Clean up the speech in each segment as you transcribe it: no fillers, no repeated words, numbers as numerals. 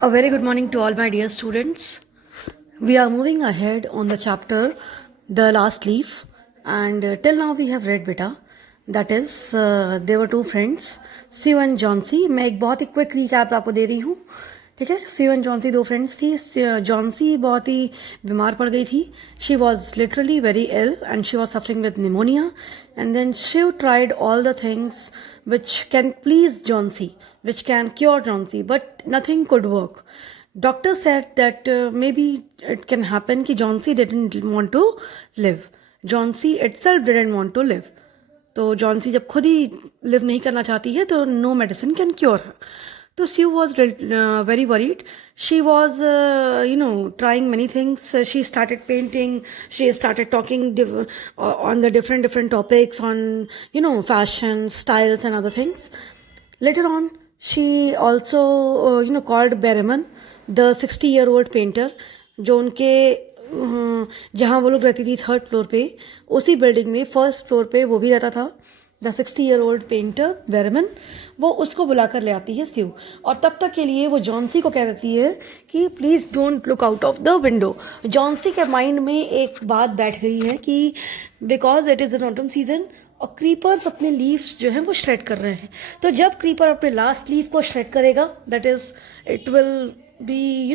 A very good morning to all my dear students. We are moving ahead on the chapter The Last Leaf, and till now we have read beta. That is, there were two friends, Sue and Johnsy. मैं एक बहुत ही quick recap आपको दे रही हूँ, ठीक है. Sue and Johnsy दो friends थी. Johnsy बहुत ही बीमार पड़ गई थी. She was literally very ill and she was suffering with pneumonia. And then Sue tried all the things which can please Johnsy, which can cure Johnsy, but nothing could work. Doctor said that maybe it can happen कि Johnsy didn't want to live. Johnsy itself didn't want to live. तो Johnsy जब खुद he live नहीं करना चाहती है तो no medicine can cure हर. तो Sue was very worried. She was, trying many things. She started painting. She started talking on the different topics on, fashion, styles and other things. Later on, she also, called Berryman, the 60-year-old painter, जो उनके जहाँ वो लोग रहती थी third floor पे, उसी building में फर्स्ट फ्लोर पे वो भी रहता था. द 60-year-old पेंटर बेरमन, वो उसको बुलाकर ले आती है स्यू. और तब तक के लिए वो जॉन्सी को कह देती है कि please don't look out of the window. Johnsy के माइंड में एक बात बैठ गई है कि because it is an autumn season और क्रीपर्स अपने लीव्स जो हैं वो श्रेड कर रहे हैं. तो जब क्रीपर अपने लास्ट लीव को श्रेड करेगा, that is it will be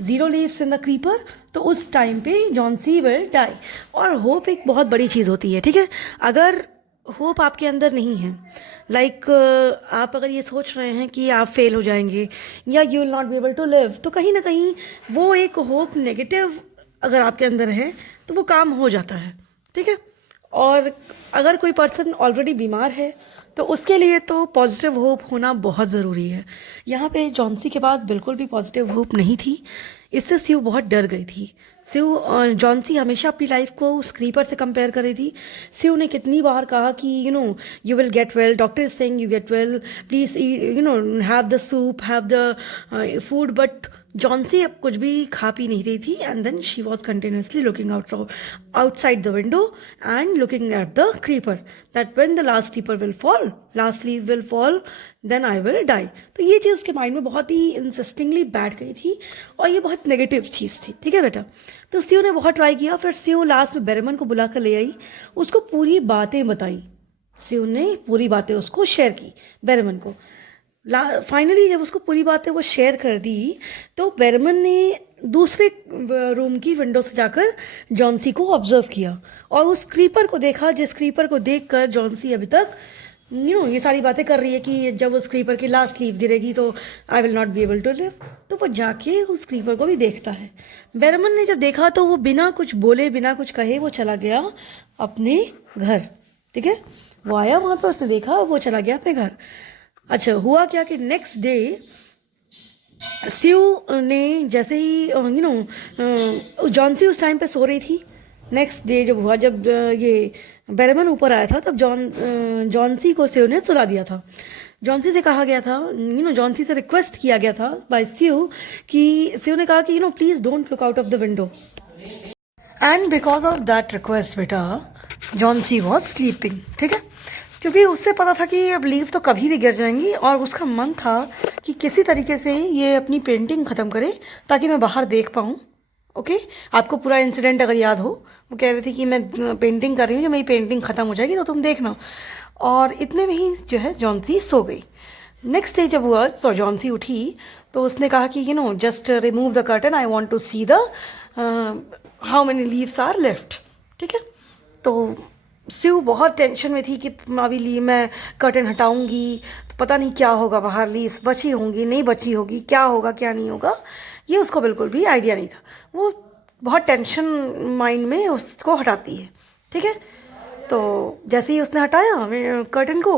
zero leaves in the creeper, तो उस टाइम पे जॉन्सी विल डाई. और होप एक बहुत बड़ी चीज़ होती है, ठीक है. अगर होप आपके अंदर नहीं है, लाइक आप अगर ये सोच रहे हैं कि आप फेल हो जाएंगे या you will not be able to live, तो कहीं ना कहीं वो एक होप नेगेटिव अगर आपके अंदर है तो वो काम हो जाता है, ठीक है. और अगर कोई पर्सन ऑलरेडी बीमार है तो उसके लिए तो पॉजिटिव होप होना बहुत ज़रूरी है. यहाँ पे जॉन्सी के पास बिल्कुल भी पॉजिटिव होप नहीं थी. इससे स्यू बहुत डर गई थी. जॉन्सी हमेशा अपनी लाइफ को उस क्रीपर से कंपेयर कर रही थी. स्यू ने कितनी बार कहा कि you will get well, doctor is saying you get well, please have the soup, have the food, but Johnsy अब कुछ भी खा पी नहीं रही थी. And then she was continuously looking outside the window and looking at the creeper, that when the last leaf will fall, then I will die. तो ये चीज़ उसके माइंड में बहुत ही इंसिस्टिंगली बैठ गई थी और ये बहुत नेगेटिव चीज़ थी, ठीक है बेटा. तो स्यू ने बहुत ट्राई किया. फिर स्यू लास्ट में बेरमन को बुला कर ले आई, उसको पूरी बातें बताई. स्यू ने पूरी बातें उसको शेयर की बेरमन को. फाइनली जब उसको पूरी बातें वो शेयर कर दी तो बेरमन ने दूसरे रूम की विंडो से जाकर जॉन्सी को ऑब्जर्व किया और उस क्रीपर को देखा, जिस क्रीपर को देखकर जॉन्सी अभी तक ये सारी बातें कर रही है कि जब उस क्रीपर की लास्ट लीफ गिरेगी तो I will not be able to live. तो वो जाके उस क्रीपर को भी देखता है. बेरमन ने जब देखा तो वो बिना कुछ बोले, बिना कुछ कहे वो चला गया अपने घर, ठीक है. वो आया वहाँ पर, उसने देखा, वो चला गया अपने घर. अच्छा, हुआ क्या कि नेक्स्ट डे स्यू ने जैसे ही जॉन्सी उस टाइम पे सो रही थी. नेक्स्ट डे जब हुआ, जब ये बेरमन ऊपर आया था, तब जॉन्सी को स्यू ने सुला दिया था. जॉन्सी से कहा गया था, जॉन्सी से रिक्वेस्ट किया गया था बाय स्यू कि स्यू ने कहा कि please don't look out of the window. And because of that request बेटा जॉन्सी वॉज स्लीपिंग, ठीक है. क्योंकि उससे पता था कि अब लीव तो कभी भी गिर जाएंगी और उसका मन था कि किसी तरीके से ये अपनी पेंटिंग ख़त्म करे ताकि मैं बाहर देख पाऊँ. ओके, आपको पूरा इंसिडेंट अगर याद हो, वो कह रही थी कि मैं पेंटिंग कर रही हूँ, जब मेरी पेंटिंग ख़त्म हो जाएगी तो तुम देखना. और इतने में ही जो है जॉन्सी सो गई. नेक्स्ट डे जब हुआ, जॉन्सी उठी तो उसने कहा कि just remove the curtain, I want to see the how many leaves are left, ठीक है. तो स्यू बहुत टेंशन में थी कि अभी मैं कर्टन हटाऊंगी तो पता नहीं क्या होगा, बाहर लीव्स बची होंगी, नहीं बची होगी, क्या होगा क्या नहीं होगा, ये उसको बिल्कुल भी आइडिया नहीं था. वो बहुत टेंशन माइंड में उसको हटाती है, ठीक है. तो जैसे ही उसने हटाया कर्टन को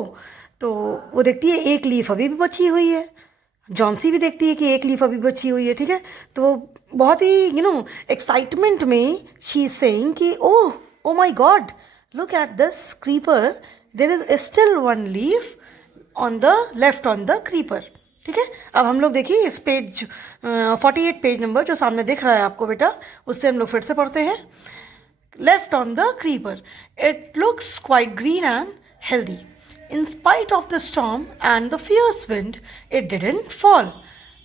तो वो देखती है एक लीफ अभी भी बची हुई है. जॉन्सी भी देखती है कि एक लीफ अभी बची हुई है, ठीक है. तो वो बहुत ही एक्साइटमेंट में शी इज सेइंग कि oh my God, look at this creeper, there is still one leaf on the left on the creeper, ठीक है. अब हम लोग देखिए इस पेज 48 पेज नंबर जो सामने दिख रहा है आपको बेटा, उससे हम लोग फिर से पढ़ते हैं. Left on the creeper, it looks quite green and healthy. In spite of the storm and the fierce wind, it didn't fall.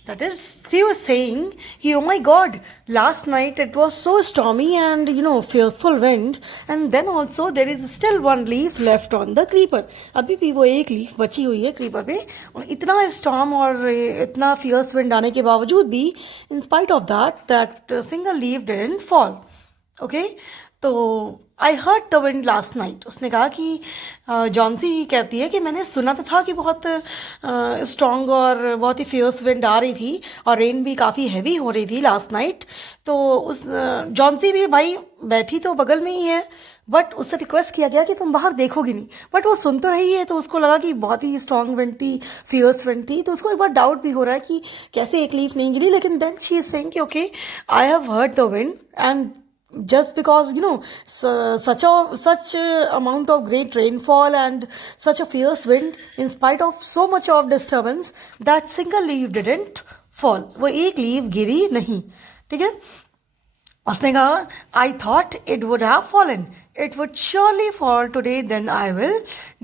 That is, she was saying, oh my God, last night it was so stormy and fearful wind, and then also there is still one leaf left on the creeper. अभी भी वो एक leaf बची हुई है creeper पे, और इतना storm और इतना fierce wind आने के बावजूद भी, in spite of that, that single leaf didn't fall. Okay, तो I heard the wind last night. उसने कहा कि जॉन्सी कहती है कि मैंने सुना तो था कि बहुत स्ट्रॉन्ग और बहुत ही फियर्स विंड आ रही थी और रेन भी काफ़ी हैवी हो रही थी लास्ट नाइट. तो उस जॉन्सी भी भाई बैठी तो बगल में ही है, बट उससे रिक्वेस्ट किया गया कि तुम बाहर देखोगी नहीं, बट वो सुन तो रही है. तो उसको लगा कि बहुत ही स्ट्रॉन्ग विंड थी, फियर्स विंड थी, तो उसको एक बार डाउट भी हो रहा है कि कैसे एक लीफ नहीं गिरी. लेकिन देन शी इज सेइंग कि okay, I have heard the wind, and just because such a amount of great rainfall and such a fierce wind, in spite of so much of disturbance, that single leaf didn't fall. वो एक leaf गिरी नहीं. ठीक है, उसने कहा I thought it would have fallen, it would surely fall today, then I will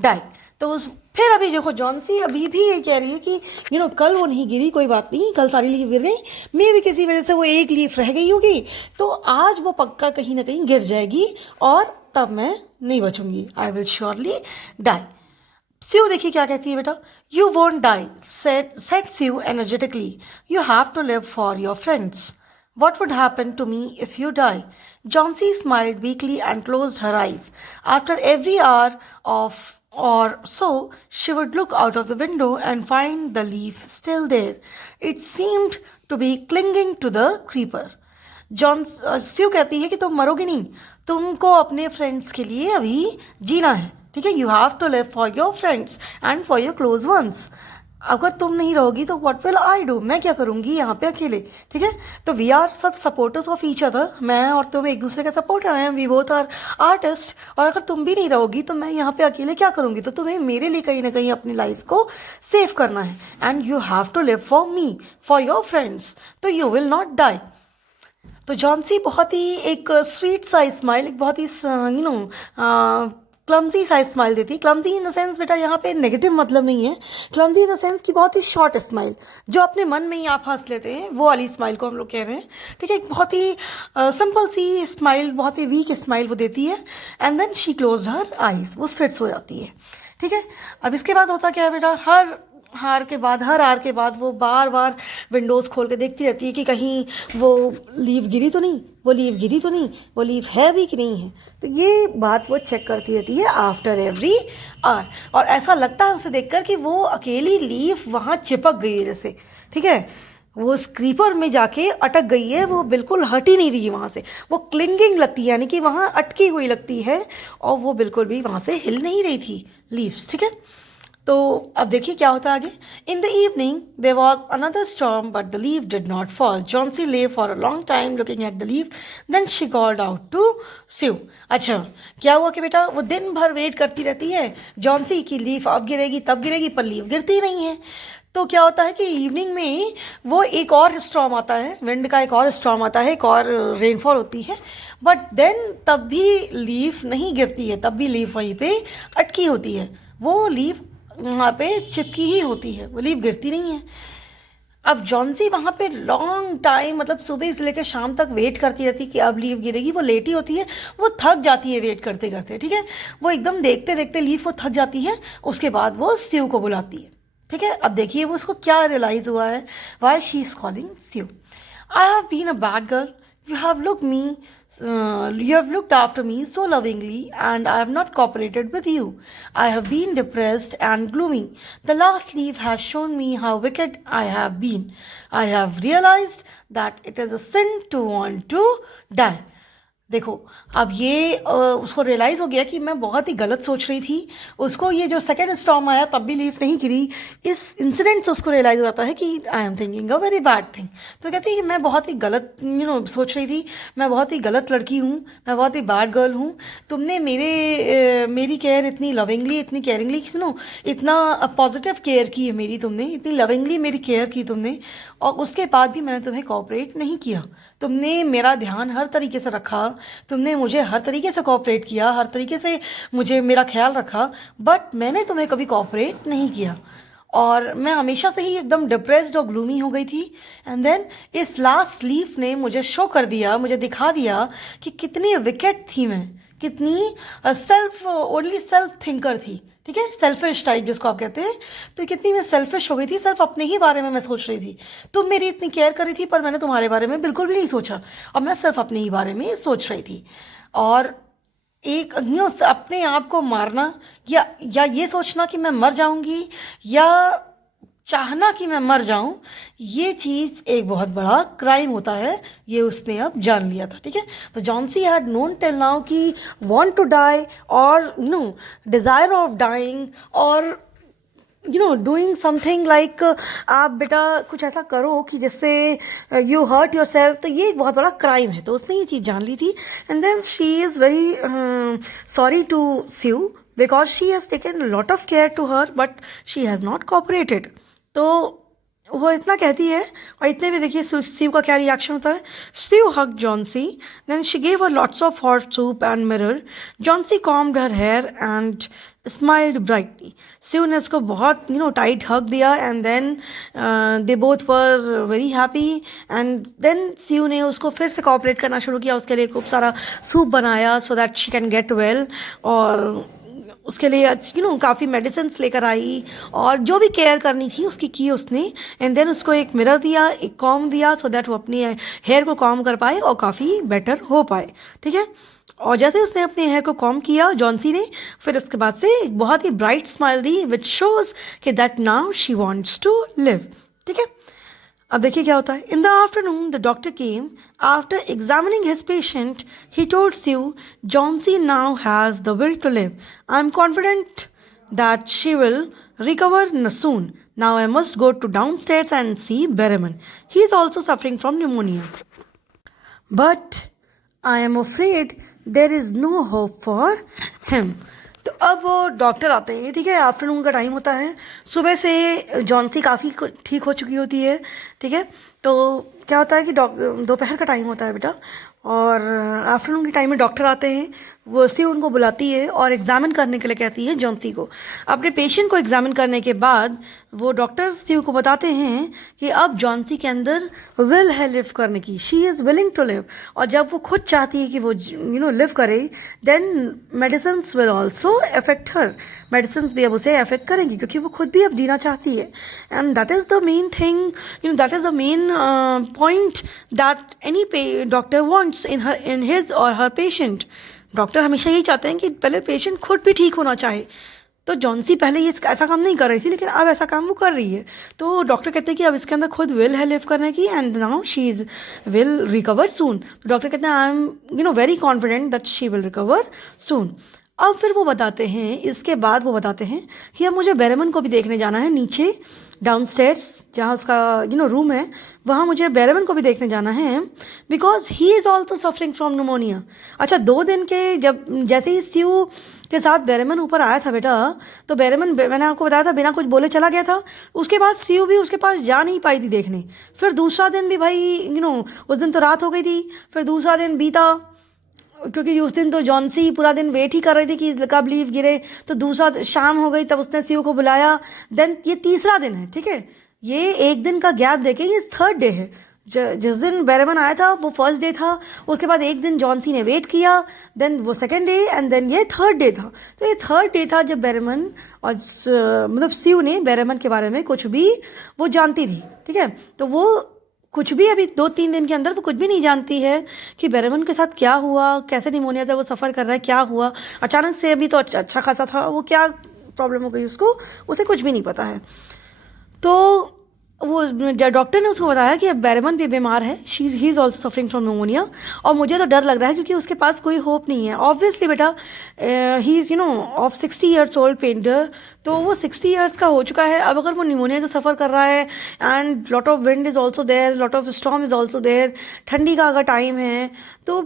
die. तो उस फिर अभी देखो जॉन्सी अभी भी ये कह रही है कि कल वो नहीं गिरी, कोई बात नहीं, कल सारी लीफ गिर गई, मे भी किसी वजह से वो एक लीफ रह गई होगी, तो आज वो पक्का कहीं ना कहीं गिर जाएगी और तब मैं नहीं बचूंगी. I will surely die. Sue देखिए क्या कहती है बेटा. You won't die, said Sue energetically. You have to live for your friends. What would happen to me if you die? Johnsy smiled weakly and closed her eyes. After every hour of or so, she would look out of the window and find the leaf still there. It seemed to be clinging to the creeper. स्यू कहती है कि तुम मरोगे नहीं, तुमको अपने friends के लिए अभी जीना है. ठीक है, you have to live for your friends and for your close ones. अगर तुम नहीं रहोगी तो व्हाट विल आई डू, मैं क्या करूंगी यहाँ पे अकेले. ठीक है, तो वी आर सब सपोर्टर्स ऑफ ईच अदर. मैं और तुम एक दूसरे का सपोर्टर हैं, वी बोथ आर आर्टिस्ट. और अगर तुम भी नहीं रहोगी तो मैं यहाँ पे अकेले क्या करूंगी. तो तुम्हें मेरे लिए कहीं ना कहीं अपनी लाइफ को सेव करना है, and you have to live for me, for your friends, तो यू विल नॉट डाई. तो जॉन्सी बहुत ही एक स्वीट सा स्माइल, एक बहुत ही क्लमजी सा स्माइल देती. क्लमजी इन द सेंस बेटा यहाँ पे नेगेटिव मतलब नहीं है. क्लमजी इन द सेंस की बहुत ही शॉर्ट स्माइल, जो अपने मन में ही आप हंस लेते हैं, वो वाली स्माइल को हम लोग कह रहे हैं. ठीक है, एक बहुत ही सिंपल सी स्माइल, बहुत ही वीक स्माइल वो देती है. And then she closed her eyes, वो फिर सो जाती है. ठीक है, अब इसके बाद होता क्या है बेटा, हर हार के बाद वो बार बार विंडोज़ खोल के देखती रहती है कि कहीं वो लीफ गिरी तो नहीं, वो लीफ है भी कि नहीं है. तो ये बात वो चेक करती रहती है आफ्टर एवरी आवर. और ऐसा लगता है उसे देखकर कि वो अकेली लीफ वहाँ चिपक गई है जैसे. ठीक है, वो स्क्रीपर में जाके अटक गई है, वो बिल्कुल हट ही नहीं रही है वहाँ से. वो क्लिंगिंग लगती है, यानी कि वहाँ अटकी हुई लगती है, और वो बिल्कुल भी वहाँ से हिल नहीं रही थी लीव्स. ठीक है, तो अब देखिए क्या होता है आगे. In the evening there was another storm but the leaf did not fall. Johnsy lay for a long time looking at the leaf, then she called out to Sue. अच्छा, क्या हुआ कि बेटा वो दिन भर वेट करती रहती है जॉन्सी की लीफ अब गिरेगी तब गिरेगी, पर लीफ गिरती नहीं है. तो क्या होता है कि इवनिंग में वो एक और स्टॉर्म आता है, विंड का एक और स्टॉर्म आता है, एक और रेनफॉल होती है, बट देन तब भी लीफ नहीं गिरती है, तब भी लीफ वहीं पे अटकी होती है, वो लीफ वहाँ पे चिपकी ही होती है, वो लीफ गिरती नहीं है. अब जॉन्सी वहाँ पे लॉन्ग टाइम, मतलब सुबह से लेकर शाम तक वेट करती रहती कि अब लीफ गिरेगी. वो लेटी होती है, वो थक जाती है वेट करते करते. ठीक है, वो एकदम देखते देखते लीफ वो थक जाती है. उसके बाद वो स्यू को बुलाती है. ठीक है, अब देखिए वो उसको क्या रियलाइज हुआ है. Why she is calling Sue. I have been a bad girl, you have looked after me so lovingly, and I have not cooperated with you. I have been depressed and gloomy. The last leaf has shown me how wicked I have been. I have realized that it is a sin to want to die. देखो अब ये उसको realise हो गया कि मैं बहुत ही गलत सोच रही थी. उसको ये जो सेकेंड स्टॉर्म आया तब भी लीफ नहीं गिरी, इस इंसिडेंट से उसको रियलाइज़ हो जाता है कि I am thinking a very bad thing. तो कहती है कि मैं बहुत ही गलत सोच रही थी, मैं बहुत ही गलत लड़की हूँ, मैं बहुत ही बैड गर्ल हूँ. तुमने मेरी केयर इतनी लविंगली, इतनी केयरिंगली, सुनो, इतना पॉजिटिव केयर की है मेरी, तुमने इतनी लविंगली मेरी केयर की तुमने, और उसके बाद भी मैंने तुम्हें कोऑपरेट नहीं किया. तुमने मेरा ध्यान हर तरीके से रखा, तुमने मुझे हर तरीके से कोऑपरेट किया, हर तरीके से मुझे मेरा ख्याल रखा, बट मैंने तुम्हें कभी कोऑपरेट नहीं किया. और मैं हमेशा से ही एकदम डिप्रेस्ड और ग्लूमी हो गई थी। एंड देन इस लास्ट लीफ ने मुझे शो कर दिया, मुझे दिखा दिया कि कितनी विकेट थी मैं, कितनी सेल्फ ओनली सेल्फ थिंकर थी, ठीक है, सेल्फिश टाइप जिसको आप कहते हैं। तो कितनी मैं सेल्फिश हो गई थी, सिर्फ अपने ही बारे में मैं सोच रही थी। तुम मेरी इतनी केयर कर रही थी पर मैंने तुम्हारे बारे में बिल्कुल भी नहीं सोचा, और मैं सिर्फ अपने ही बारे में सोच रही थी। और एक अपने आप को मारना या ये सोचना कि मैं मर जाऊंगी, या चाहना कि मैं मर जाऊं, ये चीज़ एक बहुत बड़ा क्राइम होता है, ये उसने अब जान लिया था, ठीक है। तो Johnsy had known till now कि वांट टू डाई और डिज़ायर ऑफ डाइंग, और डूइंग समथिंग लाइक आप बेटा कुछ ऐसा करो कि जिससे यू हर्ट योर सेल्फ, तो ये एक बहुत बड़ा क्राइम है। तो उसने ये चीज़ जान ली थी। And then she is very sorry to Sue because she has taken lot of care to her, but she has not cooperated. तो वो इतना कहती है, और इतने में देखिए स्टीव का क्या रिएक्शन होता है। Steve hug Johnsy, then she gave her lots of hot soup and mirror. Johnsy combed her hair and smiled brightly. Steve ने उसको बहुत टाइट हग दिया, and then they both were very happy. And then Steve ने उसको फिर से cooperate करना शुरू किया, उसके लिए खूब सारा सूप बनाया so that she can get well, और उसके लिए काफ़ी मेडिसिन लेकर आई, और जो भी केयर करनी थी उसकी की उसने। एंड देन उसको एक मिरर दिया, एक कॉम दिया, सो दैट वो अपनी हेयर को कॉम कर पाए और काफ़ी बेटर हो पाए, ठीक है। और जैसे उसने अपने हेयर को कॉम किया जॉन्सी ने, फिर उसके बाद से एक बहुत ही ब्राइट स्माइल दी विच शोज कि that now she wants to live, ठीक है। अब देखिए क्या होता है। In the afternoon the doctor came. After examining his patient he told Sue, Johnsy now has the will to live. I am confident that she will recover soon. Now I must go to downstairs and see Berriman. He is also suffering from pneumonia. But I am afraid there is no hope for him. तो अब वो doctor आते हैं, ठीक है, afternoon का time होता है। सुबह से जॉन्सी काफ़ी ठीक हो चुकी होती है, ठीक है। तो क्या होता है कि दोपहर का टाइम होता है बेटा, और आफ्टरनून के टाइम में डॉक्टर आते हैं। वो स्टीव उनको बुलाती है और एग्जामिन करने के लिए कहती है जॉन्सी को। अपने पेशेंट को एग्जामिन करने के बाद वो डॉक्टर स्टीव को बताते हैं कि अब जॉन्सी के अंदर विल है लिव करने की, she is willing to live. और जब वो खुद चाहती है कि वो लिव करे, then medicine will also affect her. Medicine भी अब उसे अफेक्ट करेंगी क्योंकि वो खुद भी अब जीना चाहती है। And that is the main thing, that is the main point that any doctor wants in his और हर पेशेंट। डॉक्टर हमेशा यही चाहते हैं कि पहले पेशेंट खुद भी ठीक होना चाहे। तो जॉन्सी पहले ये ऐसा काम नहीं कर रही थी, लेकिन अब ऐसा काम वो कर रही है। तो डॉक्टर कहते हैं कि अब इसके अंदर खुद विल है लिव करने की, and now she is will recover soon. तो डॉक्टर कहते हैं I am very confident that she will recover soon. अब फिर वो बताते हैं, इसके बाद वो बताते हैं कि अब मुझे बेरेमन को भी देखने जाना है नीचे डाउनस्टेयर्स, जहाँ उसका रूम है, वहाँ मुझे बेरेमन को भी देखने जाना है because he is also suffering from pneumonia. अच्छा, 2 दिन के जब जैसे ही स्टीव के साथ बेरेमन ऊपर आया था बेटा, तो बेरेमन मैंने आपको बताया था बिना कुछ बोले चला गया था। उसके बाद स्टीव भी उसके पास जा नहीं पाई थी देखने। फिर दूसरा दिन भी भाई उस दिन तो रात हो गई थी। फिर दूसरा दिन बीता, क्योंकि उस दिन तो जॉन्सी पूरा दिन वेट ही कर रही थी कि कब लीव गिरे। तो दूसरा शाम हो गई, तब उसने स्टीव को बुलाया। देन ये तीसरा दिन है, ठीक है। ये एक दिन का गैप देके ये 3rd डे है। जिस दिन बेरेमन आया था वो 1st डे था, उसके बाद एक दिन जॉन्सी ने वेट किया, देन वो 2nd डे, एंड देन ये 3rd डे था। तो ये 3rd डे था जब बेरेमन और मतलब स्टीव ने बेरेमन के बारे में कुछ भी वो जानती थी, ठीक है। तो वो कुछ भी अभी 2-3 दिन के अंदर वो कुछ भी नहीं जानती है कि बेरेमन के साथ क्या हुआ, कैसे निमोनिया से वो सफ़र कर रहा है, क्या हुआ अचानक से। अभी तो अच्छा खासा था, वो क्या प्रॉब्लम हो गई उसको, उसे कुछ भी नहीं पता है। तो वो डॉक्टर ने उसको बताया कि अब बेरेमन भी बीमार है, he is also suffering from pneumonia. और मुझे तो डर लग रहा है क्योंकि उसके पास कोई होप नहीं है। ऑब्वियसली बेटा he is of 60 years old painter, तो वो 60 ईयर्स का हो चुका है। अब अगर वो निमोनिया से सफ़र कर रहा है, and lot of wind is also there, lot of storm is also there, ठंडी का अगर टाइम है, तो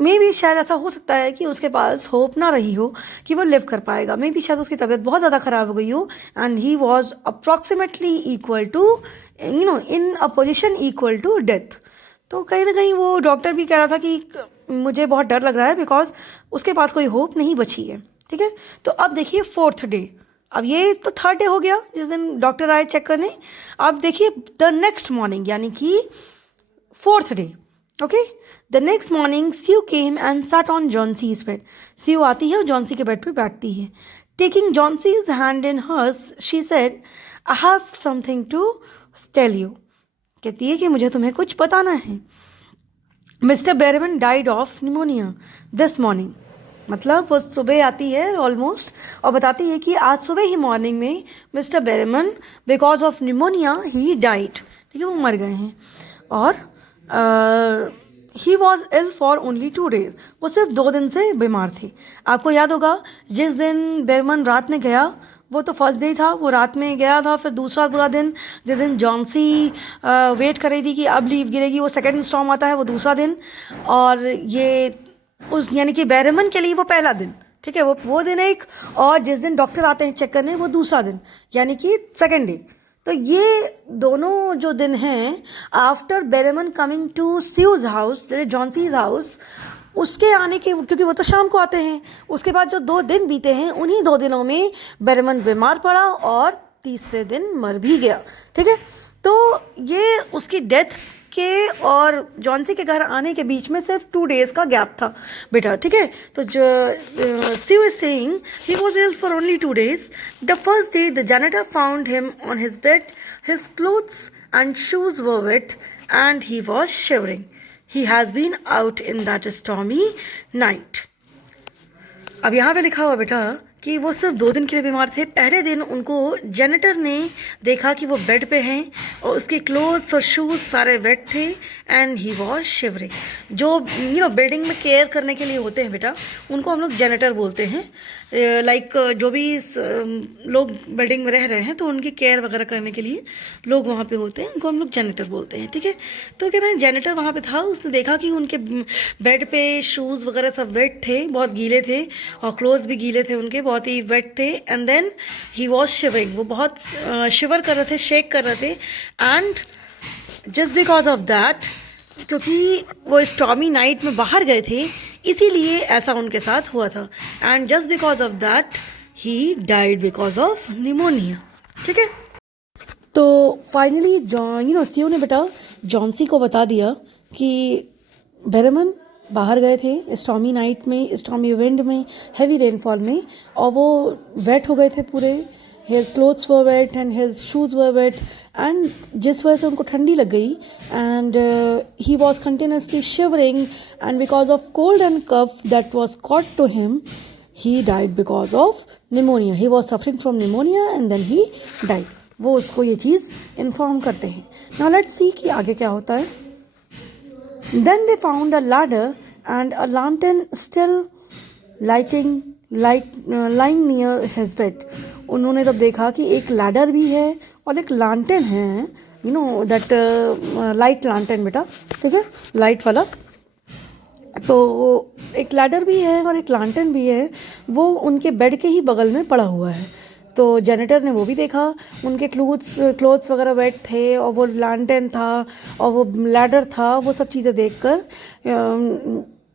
मे भी शायद ऐसा हो सकता है कि उसके पास होप ना रही हो कि वो लिव कर पाएगा। मे भी शायद उसकी तबीयत बहुत ज़्यादा ख़राब हो गई हो, and he was approximately equal to in a position equal to death. तो कहीं ना कहीं वो डॉक्टर भी कह रहा था कि मुझे बहुत डर लग रहा है बिकॉज उसके पास कोई होप नहीं बची है, ठीक है। तो अब देखिए 4th डे। अब ये तो थर्ड डे हो गया जिस दिन डॉक्टर आए चेक करने. अब देखिए द नेक्स्ट मॉर्निंग यानी कि fourth day. Okay, the next morning Sue came and sat on Johnsy's bed. Sue आती है और जॉन्सी के बेड पे बैठती है. Taking Johnsy's hand in hers she said, I have something to tell you. कहती है कि मुझे तुम्हें कुछ बताना है. Mister Behrman died of pneumonia this morning. मतलब वो सुबह आती है ऑलमोस्ट और बताती है कि आज सुबह ही मॉर्निंग में mister Behrman because of pneumonia ही डाइड. ठीक है, वो मर गए हैं. और he was ill for only 2 days. वो सिर्फ 2 दिन से बीमार थे. आपको याद होगा जिस दिन बेरमन रात में गया वो तो फर्स्ट डे था, वो रात में गया था. फिर दूसरा पूरा दिन जिस दिन जॉन्सी वेट कर रही थी कि अब लीव गिरेगी, वो सेकेंड स्टॉर्म आता है वो दूसरा दिन. और ये उस यानी कि बेरमन के लिए वो पहला दिन. ठीक है, वो दिन एक, और जिस दिन डॉक्टर आते हैं चेक करने वो दूसरा दिन यानी कि सेकेंड डे. तो ये दोनों जो दिन हैं after Behrman coming to Sue's house, Johnsy's house, उसके आने के, क्योंकि वो तो शाम को आते हैं, उसके बाद जो 2 दिन बीते हैं उन्हीं 2 दिनों में बेरमन बीमार पड़ा और तीसरे दिन मर भी गया. ठीक है, तो ये उसकी डेथ के और जॉन्सी के घर आने के बीच में सिर्फ 2 days का गैप था बेटा. ठीक है, तो जो Sue is saying he was ill for only 2 days. The first day the janitor found him on his bed, his clothes and shoes were wet and he was shivering. He has been out in that stormy night. अब यहाँ पे लिखा हुआ बेटा कि वो सिर्फ 2 दिन के लिए बीमार थे. पहले दिन उनको जेनेटर ने देखा कि वो बेड पे हैं और उसके क्लोथ्स और शूज़ सारे वेट थे एंड ही वॉज शिवरिंग. जो बिल्डिंग में केयर करने के लिए होते हैं बेटा उनको हम लोग जेनेटर बोलते हैं. लाइक जो भी लोग बिल्डिंग में रह रहे हैं तो उनकी केयर वगैरह करने के लिए लोग वहाँ पे होते हैं, उनको हम लोग जेनेटर बोलते हैं. ठीक है, तो क्या ना जेनेटर वहाँ पे था, उसने देखा कि उनके बेड पे शूज़ वगैरह सब वेट थे, बहुत गीले थे, और क्लोथ्स भी गीले थे उनके, बहुत ही वेट थे. And then he was shivering, वो बहुत शिवर कर रहे थे, शेक कर रहे थे. And just because of that, क्योंकि वो स्टॉर्मी नाइट में बाहर गए थे इसीलिए ऐसा उनके साथ हुआ था. And just because of that he died because of pneumonia. ठीक है, तो फाइनली स्यू ने बेटा जॉन्सी को बता दिया कि बेरमन बाहर गए थे स्टॉर्मी नाइट में, स्टॉर्मी विंड में, हैवी रेनफॉल में, और वो वेट हो गए थे पूरे. His clothes were wet and his shoes were wet, and जिस वजह से उनको ठंडी लग गई. And he was continuously shivering and because of cold and cough that was caught to him he died because of pneumonia. He was suffering from pneumonia and then he died. वो उसको ये चीज़ इन्फॉर्म करते हैं. Now let's see कि आगे क्या होता है. Then they found a ladder and a lantern still lying near his bed. उन्होंने तब देखा कि एक लैडर भी है और एक लांटन है, दैट लाइट लांटन बेटा. ठीक है, लाइट वाला. तो एक लैडर भी है और एक लांटन भी है, वो उनके बेड के ही बगल में पड़ा हुआ है. तो जेनेटर ने वो भी देखा, उनके क्लोथ्स वगैरह वेट थे और वो लैंटर्न था और वो लैडर था. वो सब चीज़ें देखकर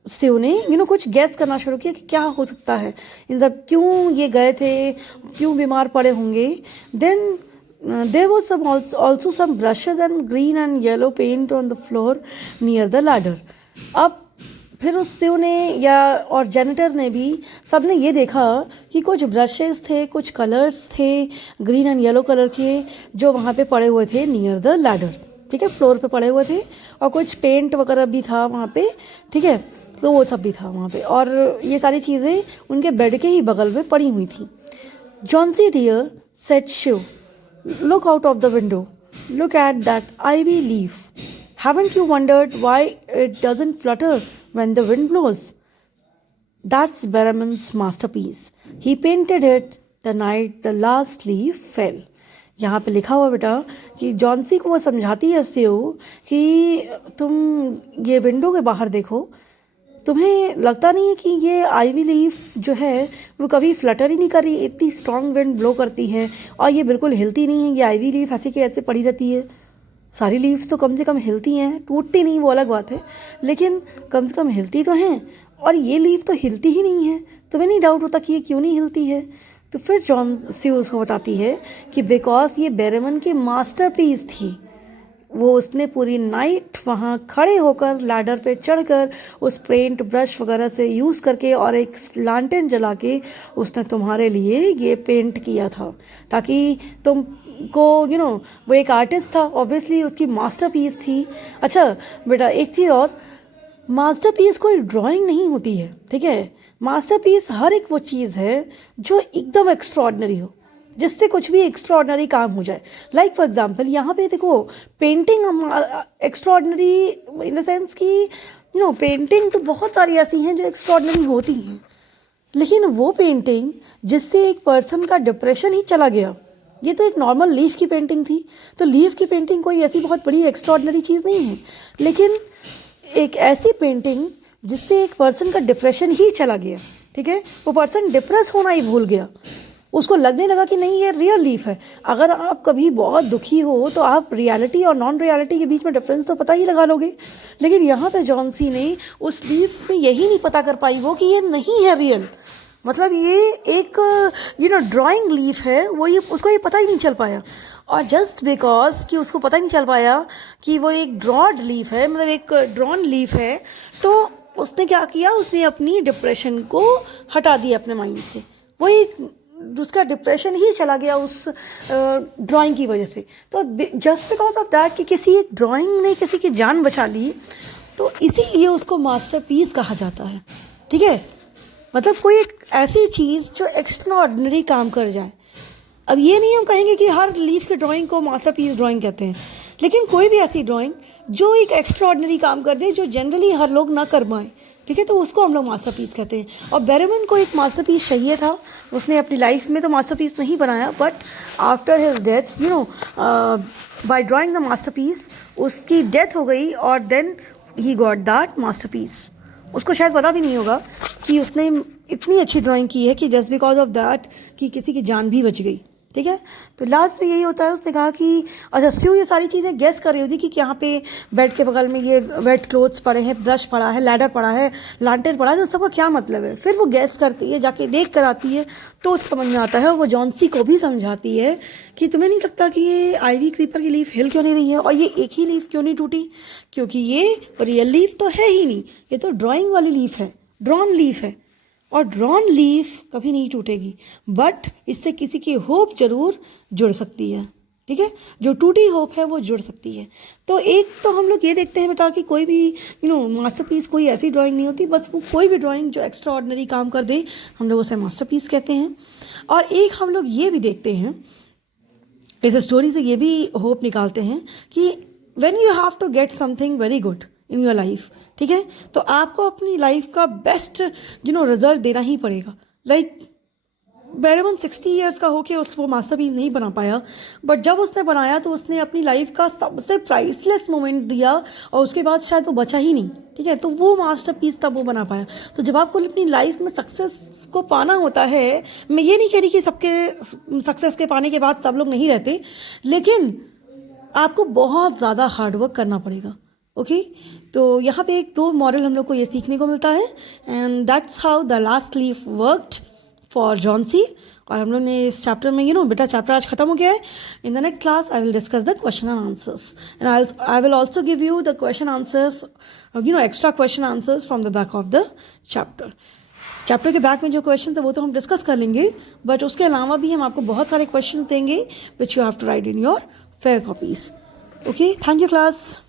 स्यू ने कुछ गैस करना शुरू किया कि क्या हो सकता है, इन सब क्यों ये गए थे, क्यों बीमार पड़े होंगे. Then there was also some brushes and green and yellow paint on the floor near the ladder. अब फिर उस स्यू ने और जेनेटर ने भी सब ने ये देखा कि कुछ ब्रशेस थे, कुछ कलर्स थे ग्रीन एंड येलो कलर के जो वहाँ पे पड़े हुए थे नियर द लैडर. ठीक है, फ्लोर पे पड़े हुए थे, और कुछ पेंट वगैरह भी था वहाँ पे. ठीक है, तो वो सब भी था वहाँ पे, और ये सारी चीज़ें उनके बेड के ही बगल में पड़ी हुई थी. Johnsy dear said she, look out of the window, look at that ivy leaf. Haven't you wondered why it doesn't flutter when the wind blows? That's Berriman's masterpiece. He painted it the night the last leaf fell. यहाँ पे लिखा हुआ बेटा कि Johnsy को वो समझाती है स्यू कि तुम ये विंडो के बाहर देखो, तुम्हें लगता नहीं है कि ये आईवी लीफ जो है वो कभी फ्लटर ही नहीं कर रही, इतनी स्ट्रॉन्ग विंड ब्लो करती है और ये बिल्कुल हिलती नहीं है. ये आईवी लीफ ऐसे के ऐसे पड़ी रहती है. सारी लीव्स तो कम से कम हिलती हैं, टूटती नहीं वो अलग बात है, लेकिन कम से कम हिलती तो हैं, और ये लीफ तो हिलती ही नहीं है. तुम्हें नहीं डाउट होता कि ये क्यों नहीं हिलती है? तो फिर जॉन सी उसको बताती है कि बिकॉज ये बेरेमन की मास्टरपीस थी, वो उसने पूरी नाइट वहाँ खड़े होकर लैडर पे चढ़कर उस पेंट ब्रश वगैरह से यूज़ करके और एक लांटेन जला के उसने तुम्हारे लिए ये पेंट किया था, ताकि तुम को वो एक आर्टिस्ट था, ऑब्वियसली उसकी मास्टरपीस थी। अच्छा बेटा एक चीज़ और, मास्टरपीस कोई ड्राइंग नहीं होती है, ठीक है। मास्टरपीस हर एक वो चीज़ है जो एकदम एक्स्ट्रॉर्डनरी हो, जिससे कुछ भी एक्स्ट्रॉर्डनरी काम हो जाए। लाइक फॉर एग्जांपल यहाँ पे देखो, painting extraordinary in the sense कि पेंटिंग तो बहुत सारी ऐसी हैं जो एक्स्ट्रॉर्डनरी होती हैं, लेकिन वो पेंटिंग जिससे एक पर्सन का डिप्रेशन ही चला गया, ये तो एक नॉर्मल लीफ की पेंटिंग थी। तो लीफ की पेंटिंग कोई ऐसी बहुत बड़ी एक्स्ट्रॉर्डनरी चीज़ नहीं है, लेकिन एक ऐसी पेंटिंग जिससे एक पर्सन का डिप्रेशन ही चला गया, ठीक है, वो पर्सन डिप्रेस होना ही भूल गया, उसको लगने लगा कि नहीं ये रियल लीफ है। अगर आप कभी बहुत दुखी हो तो आप रियलिटी और नॉन रियलिटी के बीच में डिफरेंस तो पता ही लगा लोगे, लेकिन यहाँ पे जॉन सी ने उस लीफ में यही नहीं पता कर पाई वो कि ये नहीं है रियल, मतलब ये एक ड्राइंग लीफ है, वो ये उसको ये पता ही नहीं चल पाया। और जस्ट बिकॉज कि उसको पता ही नहीं चल पाया कि वो एक ड्रॉड लीफ है, मतलब एक ड्रॉन लीफ है, तो उसने क्या किया, उसने अपनी डिप्रेशन को हटा दिया अपने माइंड से। वो एक उसका डिप्रेशन ही चला गया उस ड्राइंग की वजह से। तो जस्ट बिकॉज ऑफ दैट कि किसी एक ड्राइंग ने किसी की जान बचा ली, तो इसीलिए उसको मास्टरपीस कहा जाता है, ठीक है। मतलब कोई एक ऐसी चीज़ जो एक्स्ट्राऑर्डिनरी काम कर जाए। अब ये नहीं हम कहेंगे कि हर लीफ की ड्राइंग को मास्टरपीस ड्राइंग कहते हैं, लेकिन कोई भी ऐसी ड्राइंग जो एक एक्स्ट्राऑर्डिनरी काम कर दे, जो जनरली हर लोग ना कर पाएँ, ठीक है, तो उसको हम लोग मास्टरपीस कहते हैं। और बेरेमन को एक मास्टरपीस चाहिए था, उसने अपनी लाइफ में तो मास्टरपीस नहीं बनाया, but after his death by drawing the masterpiece उसकी डेथ हो गई, और then he got that masterpiece. उसको शायद पता भी नहीं होगा कि उसने इतनी अच्छी ड्राइंग की है कि जस्ट बिकॉज ऑफ दैट कि किसी की जान भी बच गई, ठीक है। तो लास्ट में यही होता है, उसने कहा कि अच्छा स्यू ये सारी चीज़ें गेस कर रही होती कि यहाँ पे बेड के बगल में ये वेट क्लोथ्स पड़े हैं, ब्रश पड़ा है, लैडर पड़ा है, लांटेन पड़ा है, तो सबका क्या मतलब है। फिर वो गेस करती है, जाके देख कर आती है, तो उसको समझ में आता है। वो जॉन सी को भी समझाती है कि तुम्हें नहीं लगता कि ये आईवी क्रीपर की लीफ हिल क्यों नहीं रही है, और ये एक ही लीफ क्यों नहीं टूटी, क्योंकि ये रियल लीफ तो है ही नहीं, ये तो ड्राइंग वाली लीफ है, ड्रॉन लीफ है, और ड्रॉन लीफ कभी नहीं टूटेगी, बट इससे किसी की होप जरूर जुड़ सकती है, ठीक है, जो टूटी होप है वो जुड़ सकती है। तो एक तो हम लोग ये देखते हैं बेटा कि कोई भी मास्टरपीस कोई ऐसी ड्राइंग नहीं होती, बस वो कोई भी ड्राइंग जो एक्स्ट्रा ऑर्डिनरी काम कर दे हम लोग उसे मास्टरपीस कहते हैं। और एक हम लोग ये भी देखते हैं, इस स्टोरी से ये भी होप निकालते हैं कि when you have to get something very good in your life, ठीक है, तो आपको अपनी लाइफ का बेस्ट रिजल्ट देना ही पड़ेगा। लाइक बेरेमन 60 ईयर्स का होके वो मास्टरपीस नहीं बना पाया, बट जब उसने बनाया तो उसने अपनी लाइफ का सबसे प्राइसलेस मोमेंट दिया, और उसके बाद शायद वो बचा ही नहीं, ठीक है, तो वो मास्टरपीस तब वो बना पाया। तो जब आपको अपनी लाइफ में सक्सेस को पाना होता है, मैं ये नहीं कह रही कि सबके सक्सेस के पाने के बाद सब लोग नहीं रहते, लेकिन आपको बहुत ज़्यादा हार्डवर्क करना पड़ेगा, ओके। तो यहाँ पे एक दो मॉरल हम लोग को ये सीखने को मिलता है, and that's how the last leaf worked for Johnsy. और हम लोग ने इस चैप्टर में बेटा चैप्टर आज खत्म हो गया है। In the next class I will discuss the question and answers, and I will also give you the question answers, extra question answers from the back of the chapter. Chapter के back में जो question है वो तो हम discuss कर लेंगे, but उसके अलावा भी हम आपको बहुत सारे क्वेश्चन देंगे which you have to write in your fair copies. Okay, thank you class.